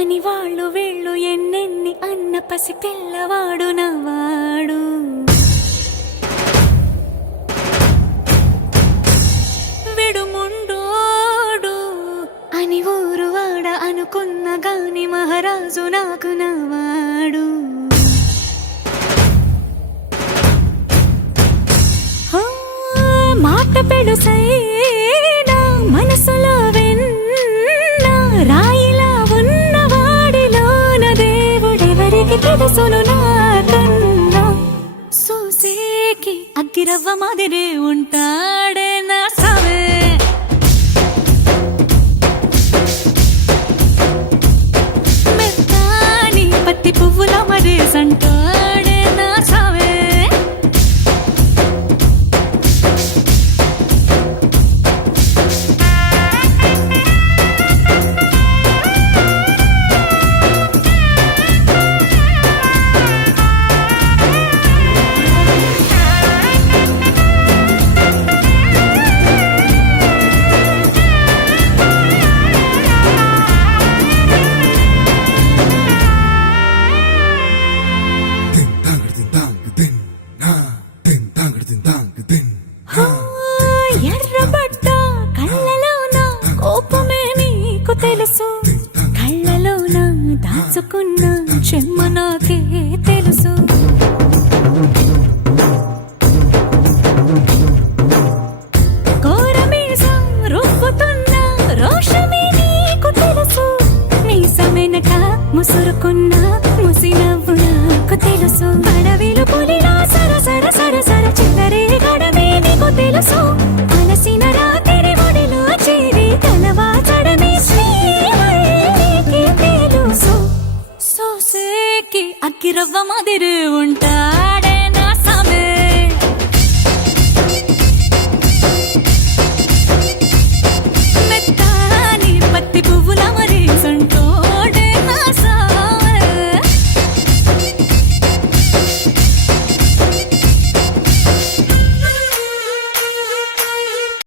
అని వాళ్ళు వీళ్ళు ఎన్నెన్ని అన్న పసి పిల్లవాడు నవ్వాడు. విడుముండోడు అని ఊరు వాడ అనుకున్న గాని మహారాజు నాకు నవ్వాడు. మాట పెడుసైనా మనసులో వెన్న రాయిలా ఉన్నవాడిలోన దేవుడెవరికి తెలుసును నాకన్నా. సూసేకి అగ్గిరవ్వ మాదిరే ఉంటాడే నా సావే. మెత్తాని పత్తి పువ్వుల మరేసంటాడే నా సావే. ఎర్రబడ్డ కళ్ళలోన కోపమే నీకు తెలుసు, కళ్ళలోన దాచుకున్న చెమ్మ నాకే తెలుసు. కోరమీసం రుబ్బుతున్న రోషమే నీకు తెలుసు, మీసమెనక ముసురుకున్న ముసి నవ్వు నాకు తెలుసు.